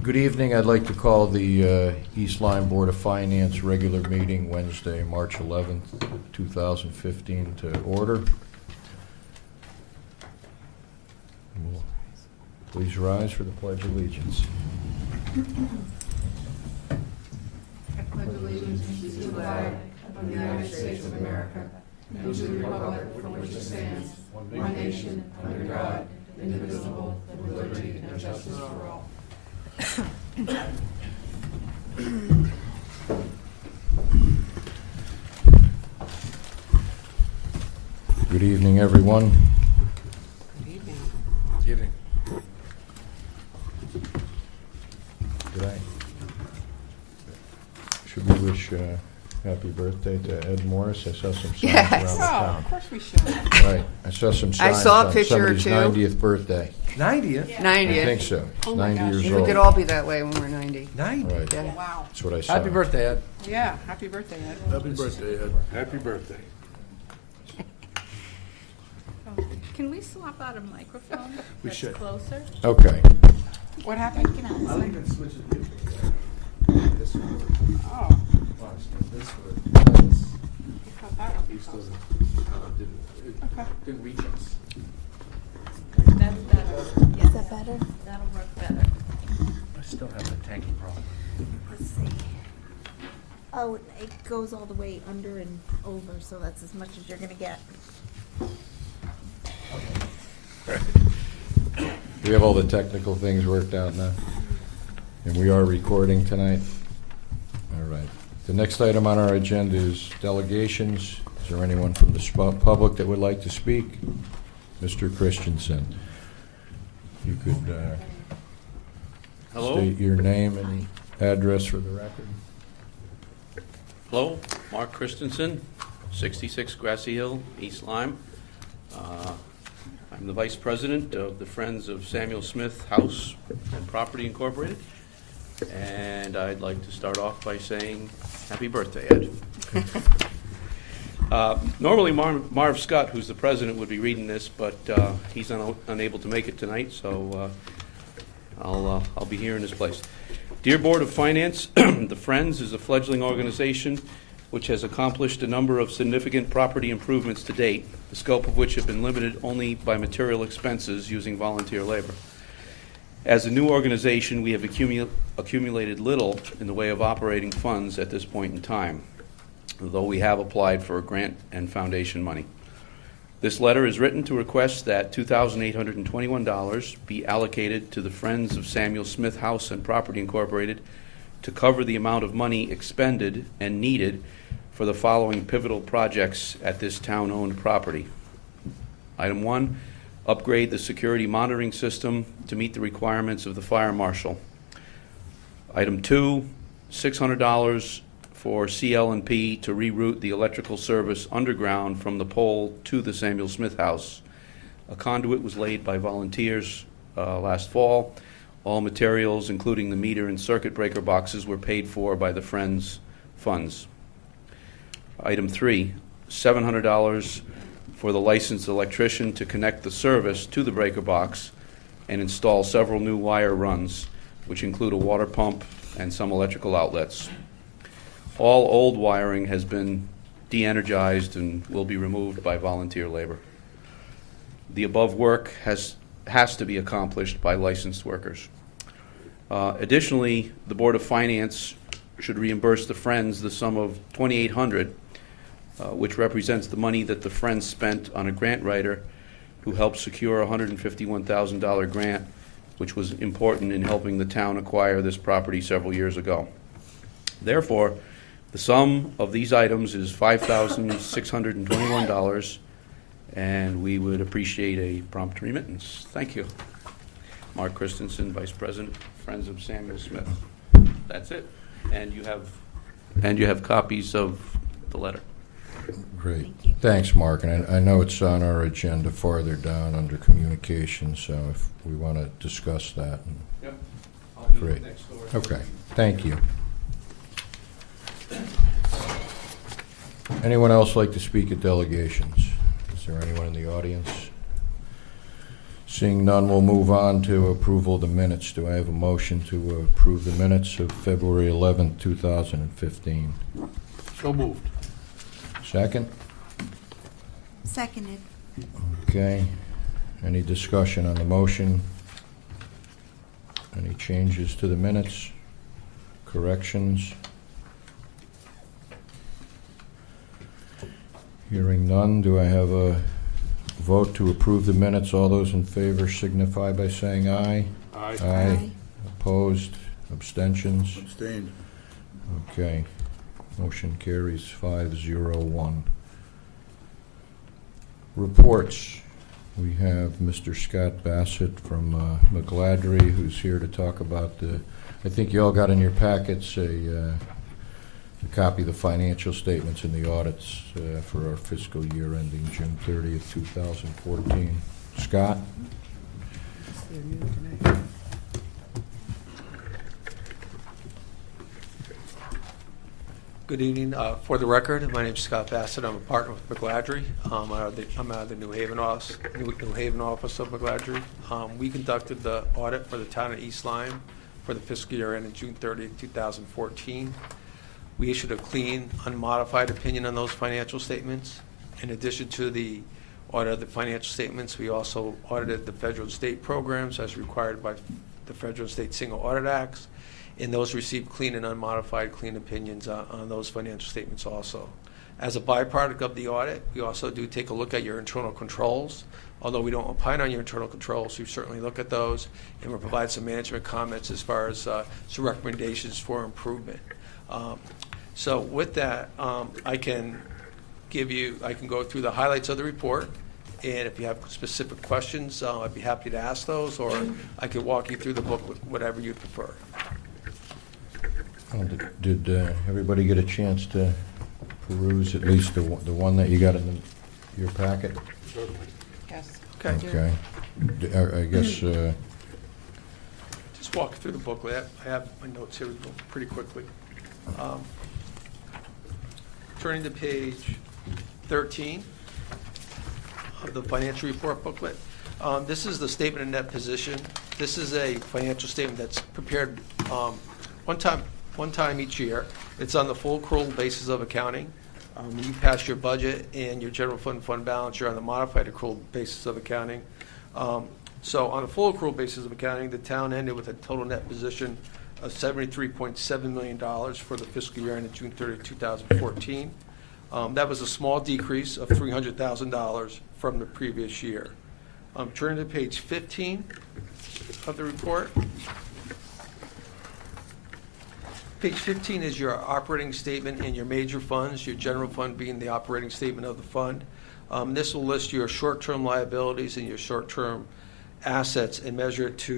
Good evening. I'd like to call the East Lyme Board of Finance regular meeting Wednesday, March 11th, 2015 to order. Please rise for the Pledge of Allegiance. I pledge allegiance to the flag of the United States of America and to the republic for which it stands, one nation, under God, indivisible, with liberty and justice for all. Good evening, everyone. Good evening. Good evening. Good night. Should we wish happy birthday to Ed Morris? I saw some signs Yes. around the Oh, town. of course we should. Right. I saw some I signs saw a on picture or somebody's two. 90th birthday. 90th? I 90th. think so. He's Oh my 90 gosh. years We old. could all be that way when we're 90. 90? Right. Yeah. Wow. That's what I saw. Happy birthday, Ed. Yeah, happy birthday, Ed. Happy birthday, Ed. Happy birthday. Can we swap out a microphone? We that's should. Closer? Okay. What happened? I'll even switch it here. This one. Oh, Watch, this one. I thought that would be He still possible. didn't didn't reach us. That's better. Is that better? That'll work better. I still have the tanky problem. Let's see. Oh, it goes all the way under and over, so that's as much as you're gonna get. We have all the technical things worked out now. And we are recording tonight. All right. The next item on our agenda is delegations. Is there anyone from the public that would like to speak? Mr. Christensen. You could Hello. state your name and address for the record. Hello, Mark Christensen, 66 Grassy Hill, East Lyme. I'm the Vice President of the Friends of Samuel Smith House and Property Incorporated. And I'd like to start off by saying happy birthday, Ed. Normally Marv Scott, who's the president, would be reading this, but he's unable to make it tonight, so I'll be here in his place. Dear Board of Finance, the Friends is a fledgling organization which has accomplished a number of significant property improvements to date, the scope of which have been limited only by material expenses using volunteer labor. As a new organization, we have accumulated little in the way of operating funds at this point in time, though we have applied for a grant and foundation money. This letter is written to request that $2,821 be allocated to the Friends of Samuel Smith House and Property Incorporated to cover the amount of money expended and needed for the following pivotal projects at this town-owned property. Item 1, upgrade the security monitoring system to meet the requirements of the fire marshal. Item 2, $600 for CL&P to reroute the electrical service underground from the pole to the Samuel Smith House. A conduit was laid by volunteers last fall. All materials, including the meter and circuit breaker boxes, were paid for by the Friends funds. Item 3, $700 for the licensed electrician to connect the service to the breaker box and install several new wire runs, which include a water pump and some electrical outlets. All old wiring has been de-energized and will be removed by volunteer labor. The above work has to be accomplished by licensed workers. Additionally, the Board of Finance should reimburse the Friends the sum of $2,800, which represents the money that the Friends spent on a grant writer who helped secure a $151,000 grant, which was important in helping the town acquire this property several years ago. Therefore, the sum of these items is $5,621, and we would appreciate a prompt remittance. Thank you. Mark Christensen, Vice President, Friends of Samuel Smith. That's it. And you have copies of the letter. Great. Thank you. Thanks, Mark. And I know it's on our agenda farther down under communications, so if we want to discuss that. Yep. I'll be Great. next door. Okay, thank you. Anyone else like to speak at delegations? Is there anyone in the audience? Seeing none, we'll move on to approval of the minutes. Do I have a motion to approve the minutes of February 11th, 2015? So moved. Second? Seconded. Okay. Any discussion on the motion? Any changes to the minutes? Corrections? Hearing none, do I have a vote to approve the minutes? All those in favor signify by saying aye. Aye. Aye. Opposed? Abstentions? Abstained. Okay. Motion carries 5-0-1. Reports. We have Mr. Scott Bassett from McGladrey, who's here to talk about the, I think you all got in your packets a copy of the financial statements and the audits for our fiscal year ending June 30th, 2014. Scott? Good evening. For the record, my name is Scott Bassett. I'm a partner with McGladrey. I'm out of the New Haven office of McGladrey. We conducted the audit for the town of East Lyme for the fiscal year ending June 30th, 2014. We issued a clean, unmodified opinion on those financial statements. In addition to the audit of the financial statements, we also audited the federal and state programs as required by the Federal and State Single Audit Acts, and those received clean and unmodified clean opinions on those financial statements also. As a byproduct of the audit, we also do take a look at your internal controls. Although we don't opine on your internal controls, we certainly look at those, and we'll provide some management comments as far as some recommendations for improvement. So with that, I can go through the highlights of the report, and if you have specific questions, I'd be happy to ask those, or I could walk you through the book, whatever you prefer. Did everybody get a chance to peruse at least the one that you got in your packet? Yes. Okay. Okay. I guess, Just walk through the booklet. I have my notes here. We go pretty quickly. Turning to page 13 of the financial report booklet. This is the statement of net position. This is a financial statement that's prepared one time each year. It's on the full accrual basis of accounting. When you pass your budget and your general fund balance, you're on the modified accrual basis of accounting. So on a full accrual basis of accounting, the town ended with a total net position of $73.7 million for the fiscal year ended June 30, 2014. That was a small decrease of $300,000 from the previous year. Turning to page 15 of the report. Page 15 is your operating statement and your major funds, your general fund being the operating statement of the fund. This will list your short-term liabilities and your short-term assets and measure it to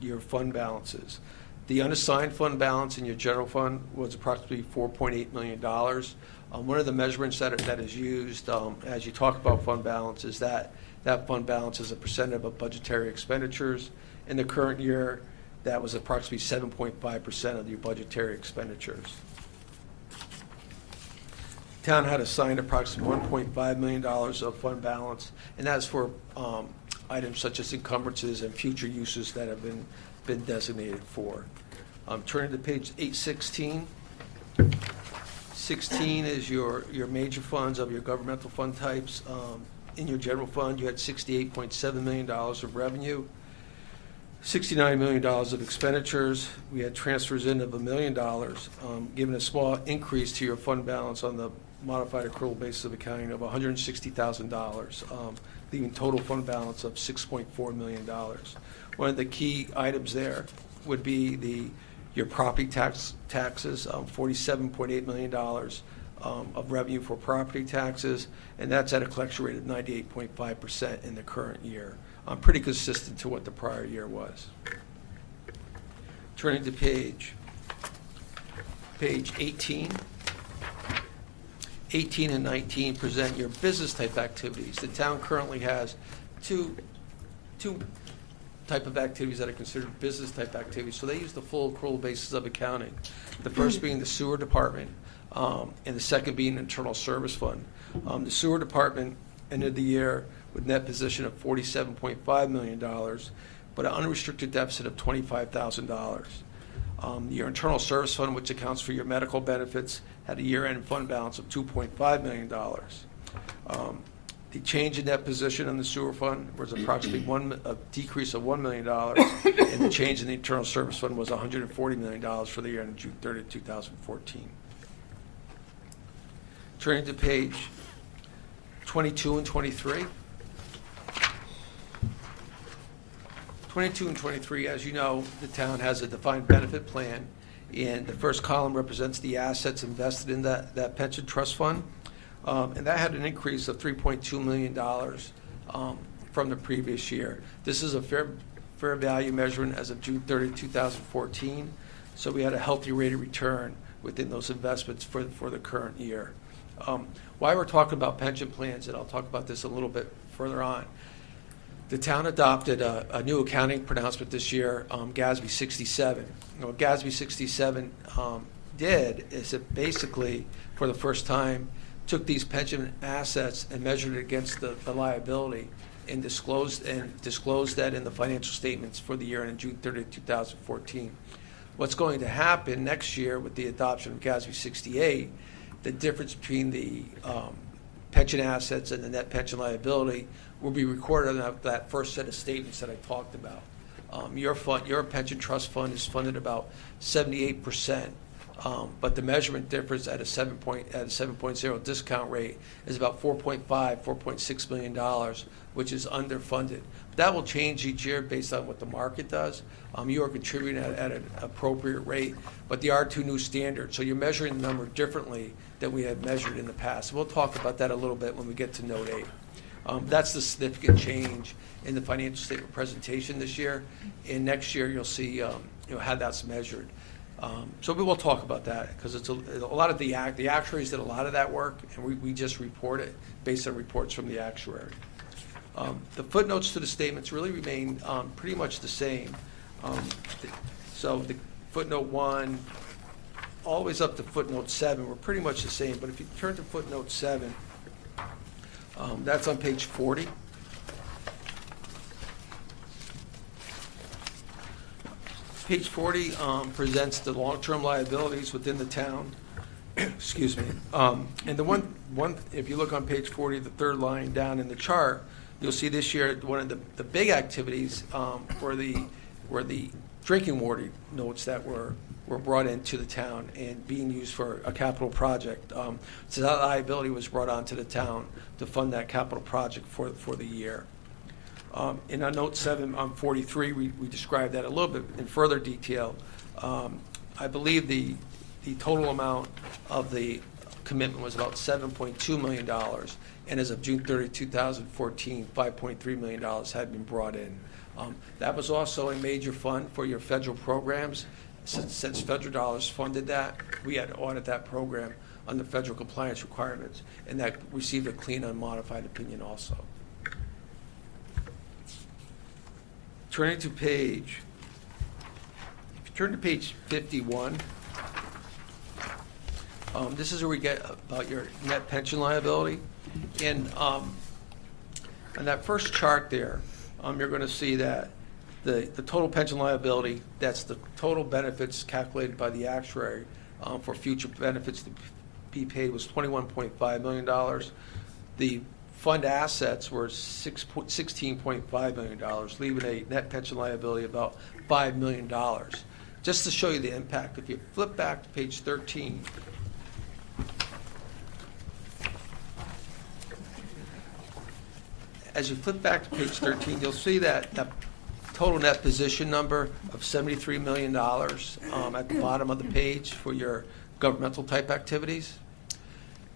your fund balances. The unassigned fund balance in your general fund was approximately $4.8 million. One of the measurements that is used as you talk about fund balance is that fund balance is a percent of budgetary expenditures. In the current year, that was approximately 7.5% of your budgetary expenditures. Town had assigned approximately $1.5 million of fund balance, and that's for items such as encumbrances and future uses that have been designated for. Turning to page 816. 16 is your major funds of your governmental fund types. In your general fund, you had $68.7 million of revenue, $69 million of expenditures. We had transfers in of $1 million, giving a small increase to your fund balance on the modified accrual basis of accounting of $160,000, leaving total fund balance of $6.4 million. One of the key items there would be your property taxes, $47.8 million of revenue for property taxes, and that's at a collection rate of 98.5% in the current year. Pretty consistent to what the prior year was. Turning to page 18. 18 and 19 present your business type activities. The town currently has two type of activities that are considered business type activities. So they use the full accrual basis of accounting. The first being the sewer department, and the second being internal service fund. The sewer department ended the year with net position of $47.5 million, but an unrestricted deficit of $25,000. Your internal service fund, which accounts for your medical benefits, had a year-end fund balance of $2.5 million. The change in net position in the sewer fund was approximately a decrease of $1 million, and the change in the internal service fund was $140 million for the year ending June 30, 2014. Turning to page 22 and 23. 22 and 23, as you know, the town has a defined benefit plan, and the first column represents the assets invested in that pension trust fund. And that had an increase of $3.2 million from the previous year. This is a fair value measurement as of June 30, 2014. So we had a healthy rate of return within those investments for the current year. Why we're talking about pension plans, and I'll talk about this a little bit further on. The town adopted a new accounting pronouncement this year, GASB 67. What GASB 67 did is it basically, for the first time, took these pension assets and measured it against the liability and disclosed that in the financial statements for the year ending June 30, 2014. What's going to happen next year with the adoption of GASB 68, the difference between the pension assets and the net pension liability will be recorded on that first set of statements that I talked about. Your pension trust fund is funded about 78%. But the measurement difference at a 7.0 discount rate is about $4.6 million, which is underfunded. That will change each year based on what the market does. You are contributing at an appropriate rate, but there are two new standards, so you're measuring the number differently than we had measured in the past. We'll talk about that a little bit when we get to Note 8. That's the significant change in the financial statement presentation this year, and next year you'll see how that's measured. So we will talk about that because it's a lot of the actuaries did a lot of that work, and we just report it based on reports from the actuary. The footnotes to the statements really remain pretty much the same. So the footnote 1, always up to footnote 7, were pretty much the same. But if you turn to footnote 7, that's on page 40. Page 40 presents the long-term liabilities within the town. Excuse me. And the one, if you look on page 40, the third line down in the chart, you'll see this year one of the big activities were the drinking water notes that were brought into the town and being used for a capital project. So that liability was brought onto the town to fund that capital project for the year. In on note 7 on 43, we described that a little bit in further detail. I believe the total amount of the commitment was about $7.2 million, and as of June 30, 2014, $5.3 million had been brought in. That was also a major fund for your federal programs. Since federal dollars funded that, we had to audit that program under federal compliance requirements, and that received a clean, unmodified opinion also. Turning to page, if you turn to page 51, this is where we get about your net pension liability. And on that first chart there, you're going to see that the total pension liability, that's the total benefits calculated by the actuary for future benefits to be paid, was $21.5 million. The fund assets were $16.5 million, leaving a net pension liability of about $5 million. Just to show you the impact, if you flip back to page 13, as you flip back to page 13, you'll see that total net position number of $73 million at the bottom of the page for your governmental type activities.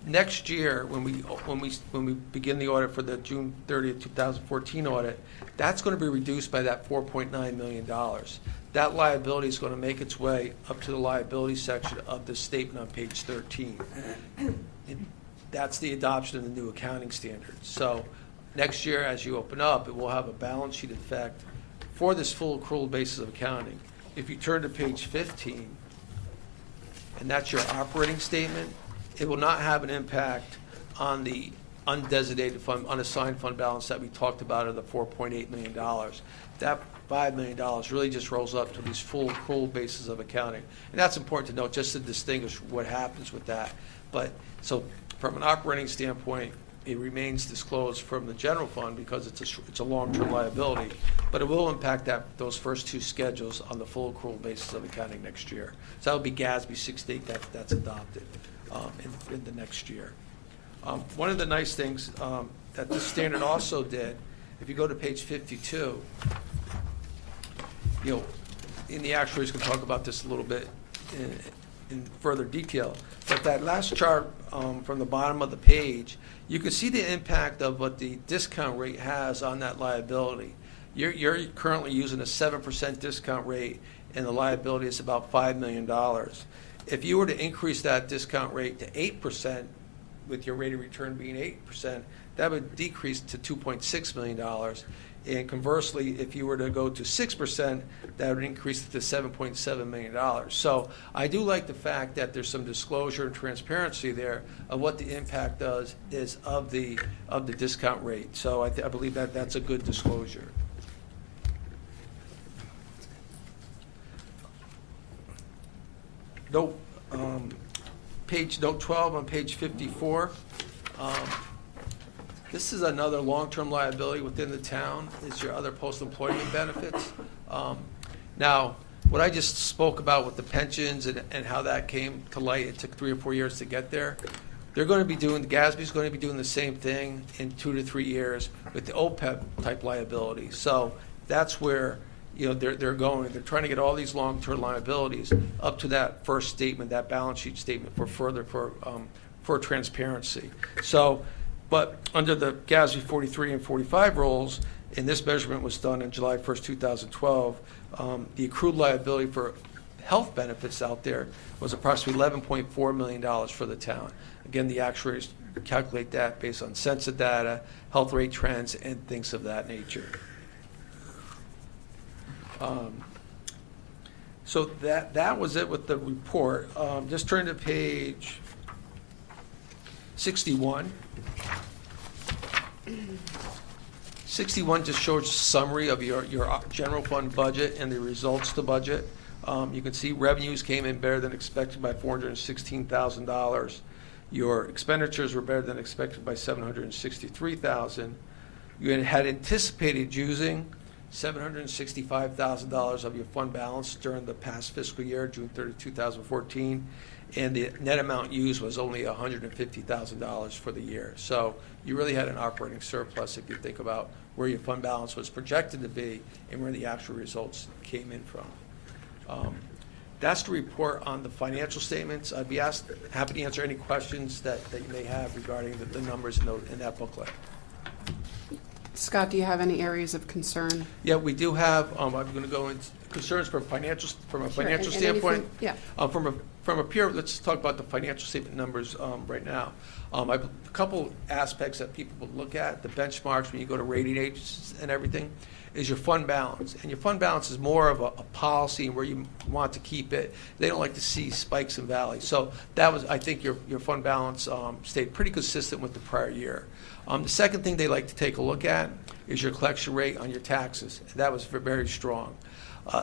Next year, when we begin the audit for the June 30th, 2014 audit, that's going to be reduced by that $4.9 million. That liability is going to make its way up to the liability section of the statement on page 13. That's the adoption of the new accounting standards. So next year, as you open up, it will have a balance sheet effect for this full accrual basis of accounting. If you turn to page 15, and that's your operating statement, it will not have an impact on the undesignated fund, unassigned fund balance that we talked about of the $4.8 million. That $5 million really just rolls up to these full accrual bases of accounting. And that's important to note, just to distinguish what happens with that. But, so from an operating standpoint, it remains disclosed from the general fund because it's a long-term liability, but it will impact those first two schedules on the full accrual basis of accounting next year. So that would be GASB 68 that's adopted in the next year. One of the nice things that this standard also did, if you go to page 52, in the actuaries can talk about this a little bit in further detail, but that last chart from the bottom of the page, you can see the impact of what the discount rate has on that liability. You're currently using a 7% discount rate, and the liability is about $5 million. If you were to increase that discount rate to 8%, with your rate of return being 8%, that would decrease to $2.6 million. And conversely, if you were to go to 6%, that would increase to $7.7 million. So I do like the fact that there's some disclosure and transparency there of what the impact is of the discount rate. So I believe that that's a good disclosure. Note 12 on page 54. This is another long-term liability within the town, is your other post-employment benefits. Now, what I just spoke about with the pensions and how that came to light, it took 3 or 4 years to get there. They're going to be doing, the GASB's going to be doing the same thing in 2 to 3 years with the OPEB type liability. So that's where they're going. They're trying to get all these long-term liabilities up to that first statement, that balance sheet statement for transparency. So, but under the GASB 43 and 45 rules, and this measurement was done on July 1st, 2012, the accrued liability for health benefits out there was approximately $11.4 million for the town. Again, the actuaries calculate that based on census data, health rate trends, and things of that nature. So that was it with the report. Just turn to page 61. 61 just shows a summary of your general fund budget and the results to budget. You can see revenues came in better than expected by $416,000. Your expenditures were better than expected by $763,000. You had anticipated using $765,000 of your fund balance during the past fiscal year, June 30, 2014, and the net amount used was only $150,000 for the year. So you really had an operating surplus if you think about where your fund balance was projected to be and where the actual results came in from. That's the report on the financial statements. I'd be happy to answer any questions that you may have regarding the numbers in that booklet. Scott, do you have any areas of concern? Yeah, we do have. I'm going to go into concerns from a financial standpoint. Yeah. From a pure, let's talk about the financial statement numbers right now. A couple aspects that people would look at, the benchmarks when you go to rating agencies and everything, is your fund balance. And your fund balance is more of a policy and where you want to keep it. They don't like to see spikes and valleys. So that was, I think, your fund balance stayed pretty consistent with the prior year. The second thing they like to take a look at is your collection rate on your taxes. That was very strong.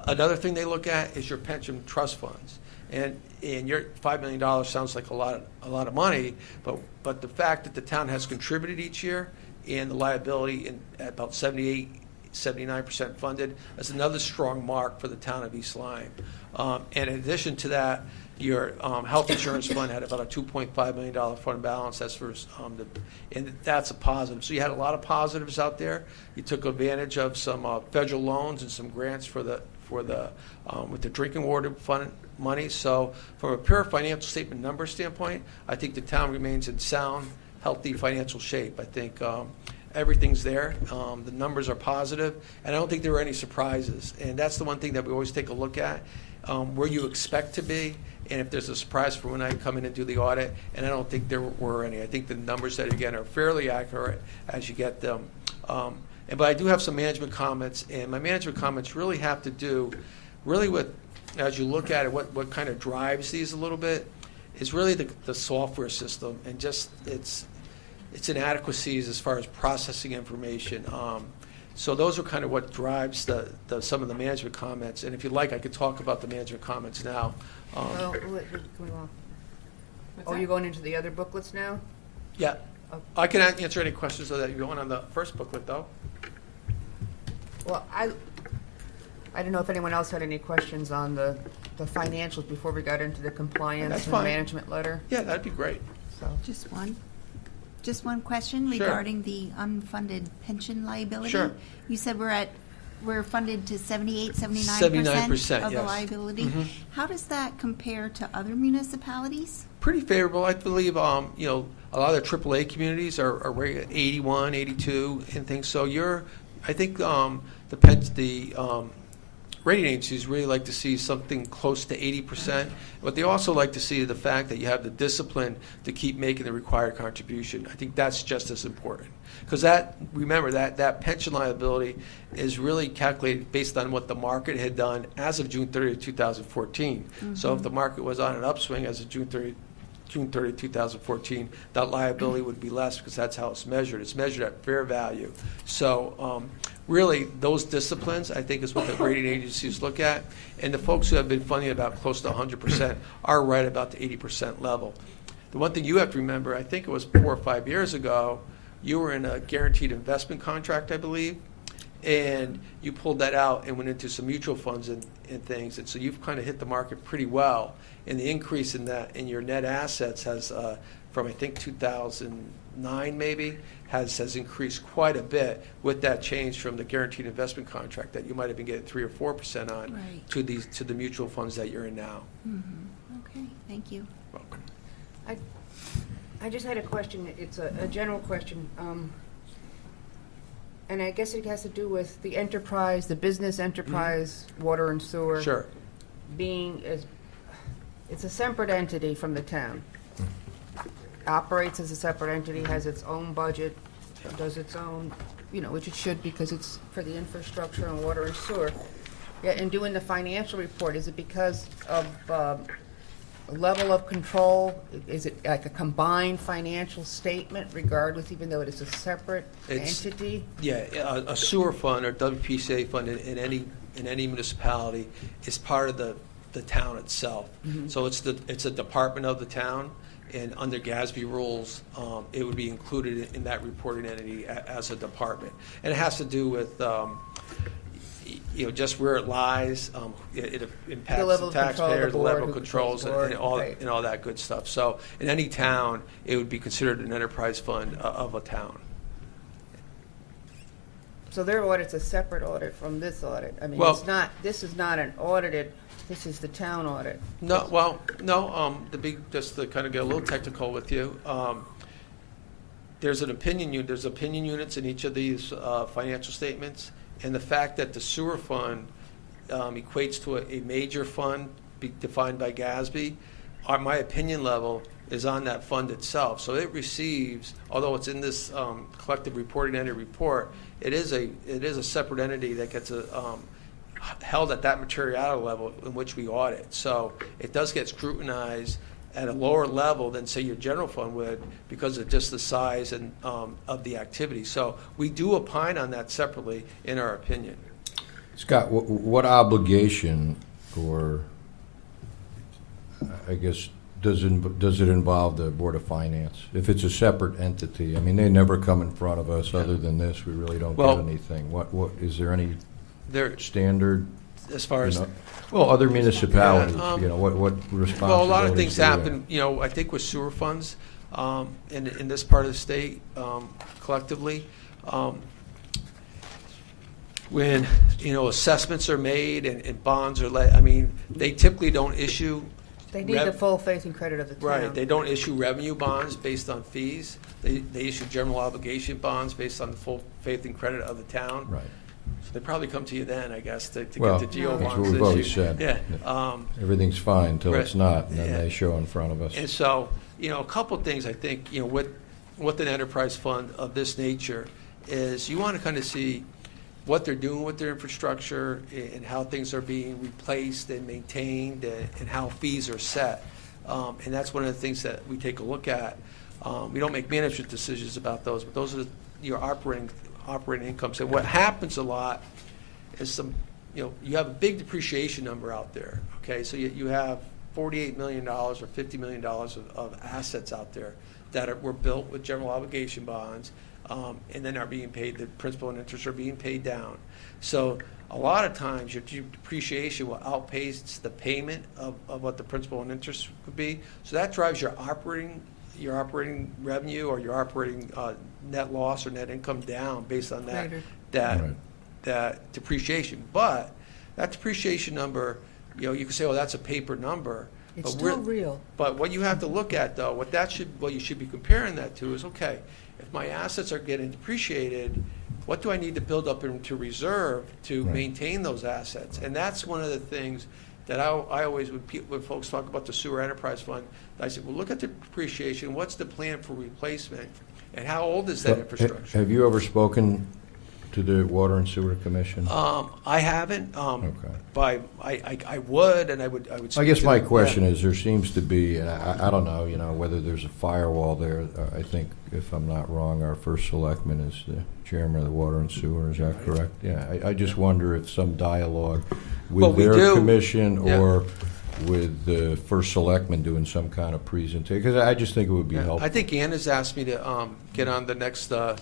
Another thing they look at is your pension trust funds. And your $5 million sounds like a lot of money, but the fact that the town has contributed each year and the liability at about 79% funded is another strong mark for the town of East Lyme. And in addition to that, your health insurance fund had about a $2.5 million fund balance. And that's a positive. So you had a lot of positives out there. You took advantage of some federal loans and some grants with the drinking water fund money. So from a pure financial statement number standpoint, I think the town remains in sound, healthy financial shape. I think everything's there. The numbers are positive, and I don't think there were any surprises. And that's the one thing that we always take a look at, where you expect to be, and if there's a surprise for when I come in and do the audit, and I don't think there were any. I think the numbers that, again, are fairly accurate as you get them. But I do have some management comments, and my management comments really have to do with, as you look at it, what kind of drives these a little bit is really the software system, and just its inadequacies as far as processing information. So those are kind of what drives some of the management comments. And if you'd like, I could talk about the management comments now. Well, can we go on? Oh, you're going into the other booklets now? Yeah, Oh. I can answer any questions that you're going on the first booklet, though. Well, I don't know if anyone else had any questions on the financials before we got into the compliance That's and fine. management letter, Yeah, that'd be great. so. Just one question Sure. regarding the unfunded pension liability. Sure. You said we're funded to 78, 79% 79%, of the yes. liability. Mhm. How does that compare to other municipalities? Pretty favorable. I believe, a lot of the AAA communities are right at 81, 82 and things. So I think the rating agencies really like to see something close to 80%, but they also like to see the fact that you have the discipline to keep making the required contribution. I think that's just as important. Because remember, that pension liability is really calculated based on what the market had done as of June 30, 2014. So if the market was on an upswing as of June 30, 2014, that liability would be less because that's how it's measured. It's measured at fair value. So really, those disciplines, I think, is what the rating agencies look at. And the folks who have been funding about close to 100% are right about the 80% level. The one thing you have to remember, I think it was 4 or 5 years ago, you were in a guaranteed investment contract, I believe, and you pulled that out and went into some mutual funds and things. And so you've kind of hit the market pretty well. And the increase in your net assets has, from I think 2009 maybe, has increased quite a bit with that change from the guaranteed investment contract that you might have been getting 3 or 4% on Right. to the mutual funds that you're in now. Okay, thank you. Welcome. I just had a question. It's a general question. And I guess it has to do with the enterprise, the business enterprise, water and sewer. Sure. It's a separate entity from the town. Operates as a separate entity, has its own budget, does its own, which it should because it's for the infrastructure and water and sewer. Yeah, in doing the financial report, is it because of level of control? Is it like a combined financial statement regardless, even though it is a separate entity? Yeah, a sewer fund or WPCA fund in any municipality is part of the town itself. So it's a department of the town, and under GASB rules, it would be included in that reporting entity as a department. And it has to do with just where it lies. It impacts The level the of control, taxpayers, the the board, level of who controls, controls the and board, all right. and all that good stuff. So in any town, it would be considered an enterprise fund of a town. So their audit's a separate audit from this audit? I mean, Well- this is not an audited, this is the town audit. No, just to kind of get a little technical with you, there's opinion units in each of these financial statements, and the fact that the sewer fund equates to a major fund defined by GASB, my opinion level is on that fund itself. So it receives, although it's in this collective reporting entity report, it is a separate entity that gets held at that materiality level in which we audit. So it does get scrutinized at a lower level than, say, your general fund would because of just the size and of the activity. So we do opine on that separately in our opinion. Scott, what obligation, or I guess, does it involve the Board of Finance? If it's a separate entity, I mean, they never come in front of us. Other than this, we really don't Well- get anything. What is there any There, standard? as far as Well, other municipalities, Yeah, what responsibilities? well, a lot of things do they have? happen. I think with sewer funds in this part of the state collectively. When assessments are made and bonds are let, I mean, they typically don't issue. They need the full faith and credit of the town. Right, they don't issue revenue bonds based on fees. They issue general obligation bonds based on the full faith and credit of the town. Right. So they probably come to you then, I guess, to Well, get the GO that's bonds what issued. we've always said. Yeah. Everything's fine until Right. it's not, and then Yeah. they show in front of us. And so, a couple of things I think, with an enterprise fund of this nature is you want to kind of see what they're doing with their infrastructure and how things are being replaced and maintained and how fees are set. And that's one of the things that we take a look at. We don't make management decisions about those, but those are your operating incomes. And what happens a lot is you have a big depreciation number out there, okay? So you have $48 million or $50 million of assets out there that were built with general obligation bonds, and then are being paid, the principal and interest are being paid down. So a lot of times your depreciation will outpace the payment of what the principal and interest would be. So that drives your operating revenue or your operating net loss or net income down based on that depreciation. But that depreciation number, you can say, oh, that's a paper number. It's but still real. But what you have to look at, though, what you should be comparing that to is, okay, if my assets are getting depreciated, what do I need to build up into reserve to maintain those assets? And that's one of the things that I always, when folks talk about the sewer enterprise fund, I said, well, look at the depreciation. What's the plan for replacement? And how old is that infrastructure? Have you ever spoken to the Water and Sewer Commission? I haven't, Okay. but I would, and I would I speak guess to my them. question Yeah. is, there seems to be, and I don't know, whether there's a firewall there. I think, if I'm not wrong, our first selectman is the chairman of the Water and Sewer, is that correct? Yeah, I just wonder if some dialogue Well, with we their do. commission Yeah. or with the first selectman doing some kind of presentation, because I just think it would be Yeah. helpful. I think Ann has asked me to get on the next Okay.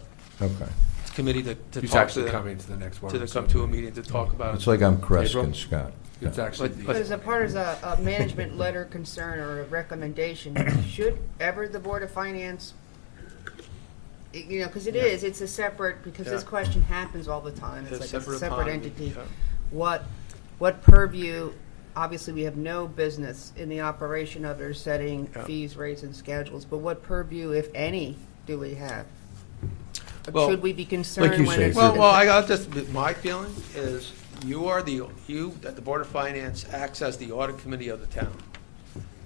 committee to He's talk to actually them, coming to the next one. to come to a meeting to talk about It's it. like I'm Kreskin, April? Scott. It's actually, But- But as a part of a management letter concern or a recommendation, should ever the Board of Finance, because it's a separate, because this Yeah. question happens all the time. It's like it's a separate autonomy. entity. Yeah. What purview, obviously we have no business in the operation of their setting Yeah. fees, rates, and schedules, but what purview, if any, do we have? Well, Should we be concerned you when say, it's? Well, I got this, my feeling is you, at the Board of Finance, acts as the audit committee of the town.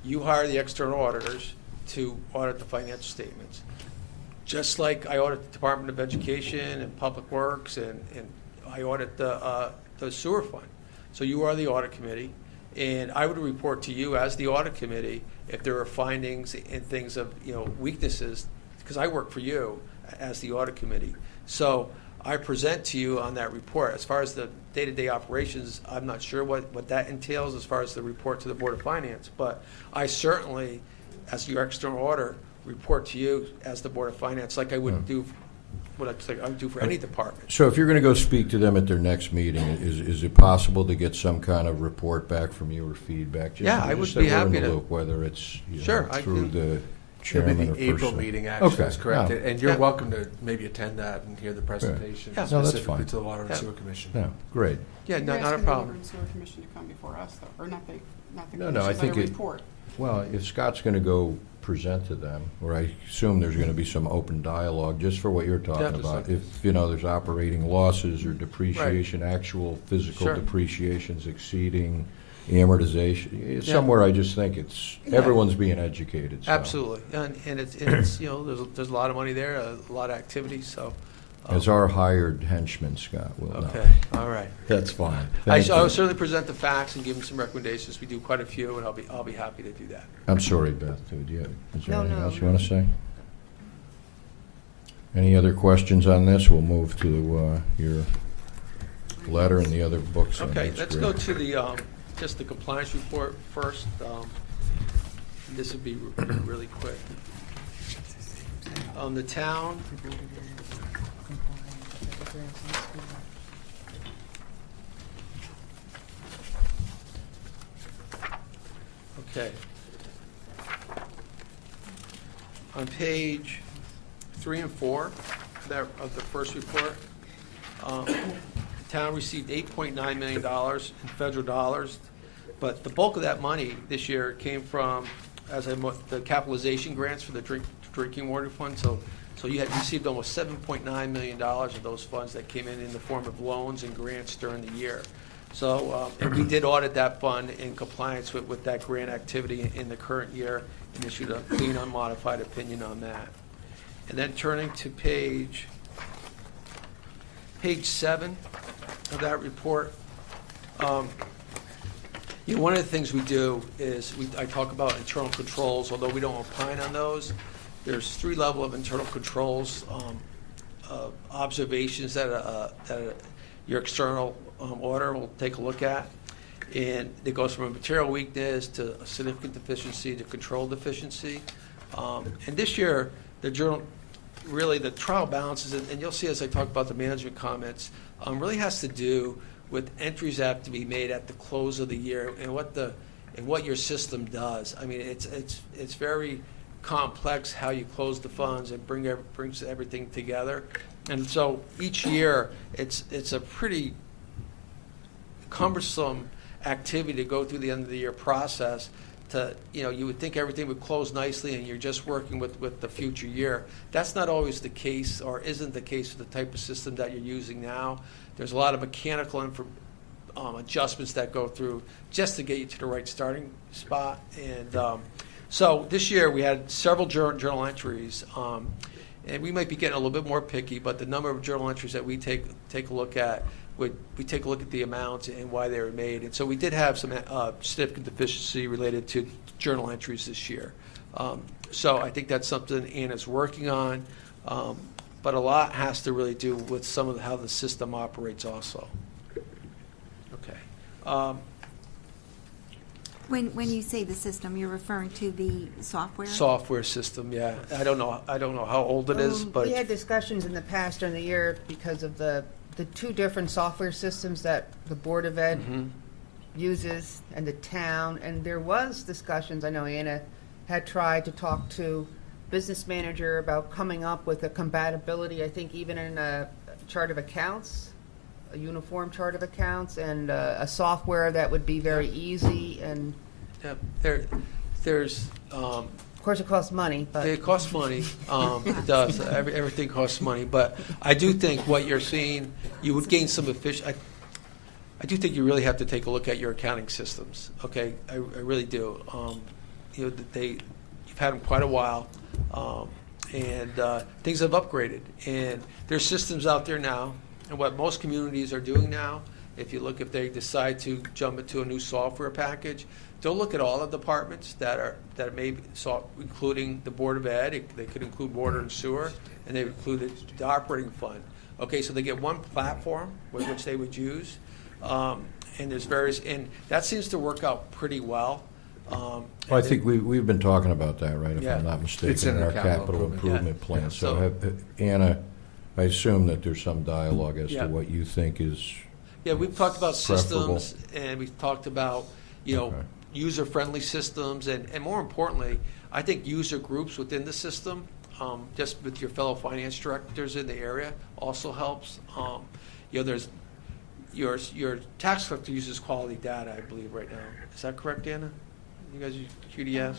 You hire the external auditors to audit the financial statements. Just like I audit the Department of Education and Public Works, and I audit the sewer fund. So you are the audit committee, and I would report to you as the audit committee if there are findings and things of, weaknesses, because I work for you as the audit committee. So I present to you on that report. As far as the day-to-day operations, I'm not sure what that entails as far as the report to the Board of Finance, but I certainly, as your external auditor, report to you as the Board of Finance, like I would do, what I would do for any department. So if you're going to go speak to them at their next meeting, is it possible to get some kind of report back from you or feedback? Yeah, I would just be that we're in happy the to. loop, whether it's Sure, I through can. the it'll be chairman or the April person. meeting, actually, Okay, is correct. no. And you're Yeah. welcome to maybe attend that and hear the presentation Yeah. No, that's specifically fine. to the Water and Yeah. Sewer Commission. Yeah, great. Yeah, You're not a asking the problem. Water and Sewer Commission to come before us, though, or not the No, commission, no, I but a think it- report. Well, if Scott's going to go present to them, or I assume there's going to be some open dialogue, just for what you're talking Yeah. about. If, there's operating losses or depreciation, actual physical Sure. depreciations exceeding amortization, Yeah. somewhere I just think it's, Yeah. everyone's being educated, so. Absolutely, and it's there's a lot of money there, a lot of activity, so. As our hired henchman, Scott will know. Okay, all right. That's fine. I Thank will you. certainly present the facts and give them some recommendations. We do quite a few, and I'll be happy to do that. I'm sorry, Beth, is there No, anything no, else you no. want to say? Any other questions on this? We'll move to your letter and the other books. on Okay, that let's screen. go to the, just the compliance report first. This would be really quick. The town, okay. On page 3 and 4 of the first report, the town received $8.9 million in federal dollars, but the bulk of that money this year came from, the capitalization grants for the drinking water fund. So you had received almost $7.9 million of those funds that came in the form of loans and grants during the year. So, and we did audit that fund in compliance with that grant activity in the current year and issued a clean, unmodified opinion on that. And then turning to page 7 of that report, one of the things we do is I talk about internal controls, although we don't opine on those. there's 3 level of internal controls, observations that your external auditor will take a look at. And it goes from a material weakness to a significant deficiency to control deficiency. And this year, the journal, really the trial balances, and you'll see as I talk about the management comments, really has to do with entries that have to be made at the close of the year and what your system does. I mean, it's very complex how you close the funds and brings everything together. And so each year, it's a pretty cumbersome activity to go through the end of the year process. You would think everything would close nicely and you're just working with the future year. That's not always the case, or isn't the case for the type of system that you're using now. There's a lot of mechanical adjustments that go through just to get you to the right starting spot. And so this year we had several journal entries, and we might be getting a little bit more picky, but the number of journal entries that we take a look at, we take a look at the amounts and why they were made. And so we did have some significant deficiency related to journal entries this year. So I think that's something Anna's working on, but a lot has to really do with some of how the system operates also. Okay. When you say the system, you're referring to the software? Software system, yeah. I don't know how old it is, but We had discussions in the past during the year because of the 2 different software systems that the Board of Ed uses and the town, and there was discussions, I know Anna had tried to talk to business manager about coming up with a compatibility, I think even in a chart of accounts, a uniform chart of accounts, and a software that would be very easy, and yeah, there's of course it costs money, but it costs money. It does. Everything costs money. But I do think what you're seeing, you would gain some efficiency. I do think you really have to take a look at your accounting systems. Okay, I really do. You've had them quite a while, and things have upgraded. And there's systems out there now. And what most communities are doing now, if they decide to jump into a new software package, they'll look at all the departments that may be, including the Board of Ed. They could include water and sewer, and they would include the operating fund. Okay, so they get one platform with which they would use, and there's various, and that seems to work out pretty well. Well, I think we've been talking about that, right, if Yeah. I'm not It's mistaken, in in the our capital capital improvement. improvement plan. Yeah. So So- Anna, I assume that there's some dialogue as Yeah. to what you think is, Yeah, we've talked about Preferable. systems, and we've talked about, Okay. user-friendly systems, and more importantly, I think user groups within the system, just with your fellow finance directors in the area, also helps. There's your tax collector uses quality data, I believe, right now. Is that correct, Anna? You guys use QDS?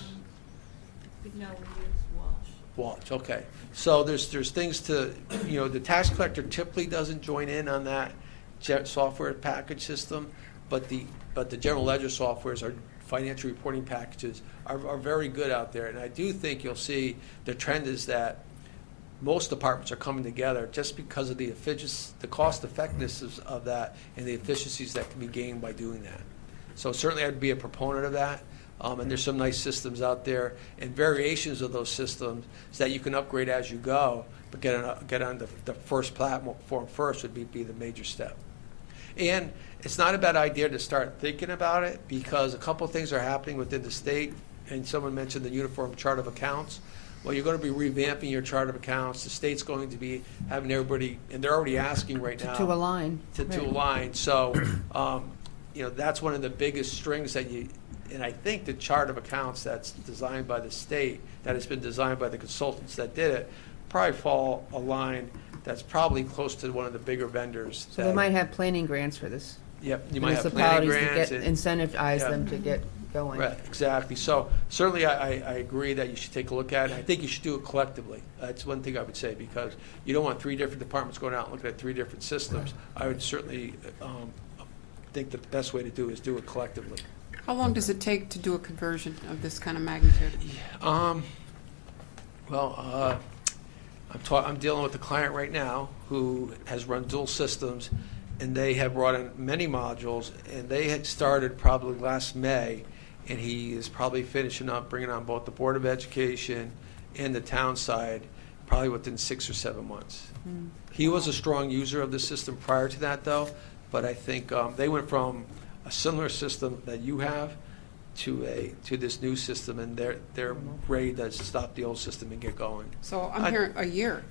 No, we use Watch, okay. So there's things to, the tax collector typically doesn't join in on that software package system, but the general ledger softwares, our financial reporting packages, are very good out there. And I do think you'll see the trend is that most departments are coming together just because of the cost effectiveness of that and the efficiencies that can be gained by doing that. So certainly I'd be a proponent of that. And there's some nice systems out there and variations of those systems that you can upgrade as you go, but get on the first platform first would be the major step. And it's not a bad idea to start thinking about it, because a couple of things are happening within the state, and someone mentioned the uniform chart of accounts. Well, you're going to be revamping your chart of accounts. The state's going to be having everybody, and they're already asking right now. to align. To Right. align. So, that's one of the biggest strings that and I think the chart of accounts that's designed by the state, that has been designed by the consultants that did it, probably fall a line that's probably close to one of the bigger vendors. So they might have planning grants for this. Yep, you might have planning grants. Municipalities to incentivize Yeah. them to get going. Right, exactly. So certainly I agree that you should take a look at it. I think you should do it collectively. That's one thing I would say, because you don't want 3 different departments going out and looking at 3 different systems. I would certainly think that the best way to do it is do it collectively. How long does it take to do a conversion of this kind of magnitude? I'm dealing with a client right now who has run dual systems, and they have brought in many modules, and they had started probably last May, and he is probably finishing up bringing on both the Board of Education and the town side probably within 6 or 7 months. He was a strong user of the system prior to that, though, but I think they went from a similar system that you have to this new system, and they're ready to stop the old system and get going. So I'm hearing a year.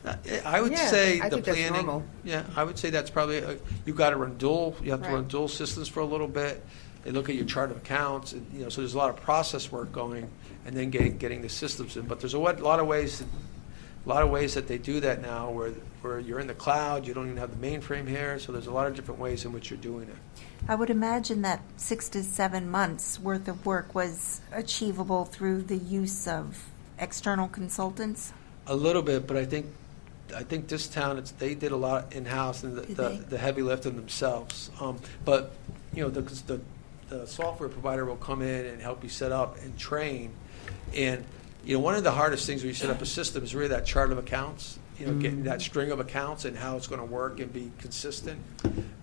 I would Yeah, say I the think that's planning. normal. Yeah, I would say that's probably you've got to run dual. You have to run Right. dual systems for a little bit. They look at your chart of accounts, and so there's a lot of process work going, and then getting the systems in. But there's a lot of ways that they do that now, where you're in the cloud. You don't even have the mainframe here, so there's a lot of different ways in which you're doing it. I would imagine that 6 to 7 months worth of work was achievable through the use of external consultants. A little bit, but I think this town, they did a lot in-house and Did they? the heavy lifting themselves. But, the software provider will come in and help you set up and train. And, one of the hardest things when you set up a system is really that chart of accounts, getting that string of accounts and how it's going to work and be consistent.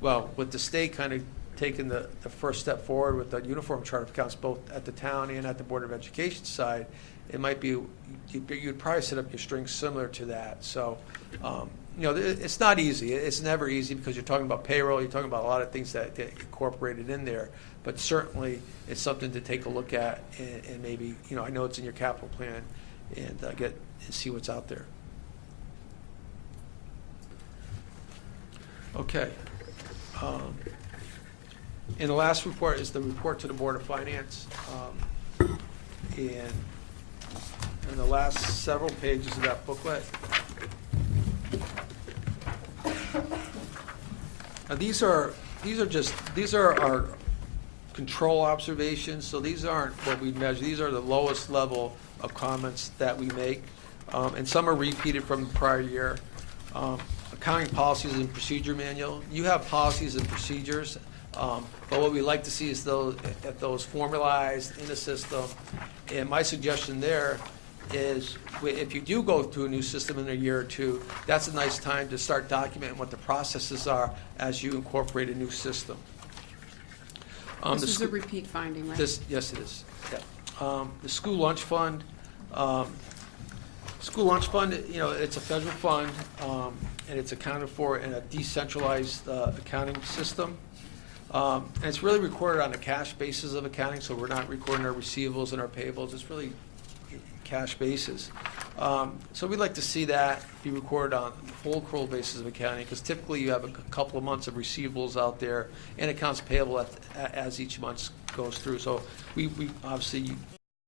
Well, with the state kind of taking the first step forward with the uniform chart of accounts, both at the town and at the Board of Education side, it might be, you'd probably set up your strings similar to that. So, it's not easy. It's never easy because you're talking about payroll, you're talking about a lot of things that get incorporated in there. But certainly, it's something to take a look at and maybe, I know it's in your capital plan, and see what's out there. Okay. And the last report is the report to the Board of Finance. And in the last several pages of that booklet. Now these are our control observations, so these aren't what we measure. These are the lowest level of comments that we make. And some are repeated from the prior year. Accounting policies and procedure manual. You have policies and procedures, but what we like to see is those formalized in the system. And my suggestion there is if you do go to a new system in a year or two, that's a nice time to start documenting what the processes are as you incorporate a new system. This is a repeat finding, right? Yes, it is. Yeah. The school lunch fund. School lunch fund, it's a federal fund, and it's accounted for in a decentralized accounting system. And it's really recorded on a cash basis of accounting, so we're not recording our receivables and our payables. It's really cash basis. So we'd like to see that be recorded on a full accrual basis of accounting, because typically you have a couple of months of receivables out there and accounts payable as each month goes through. So we obviously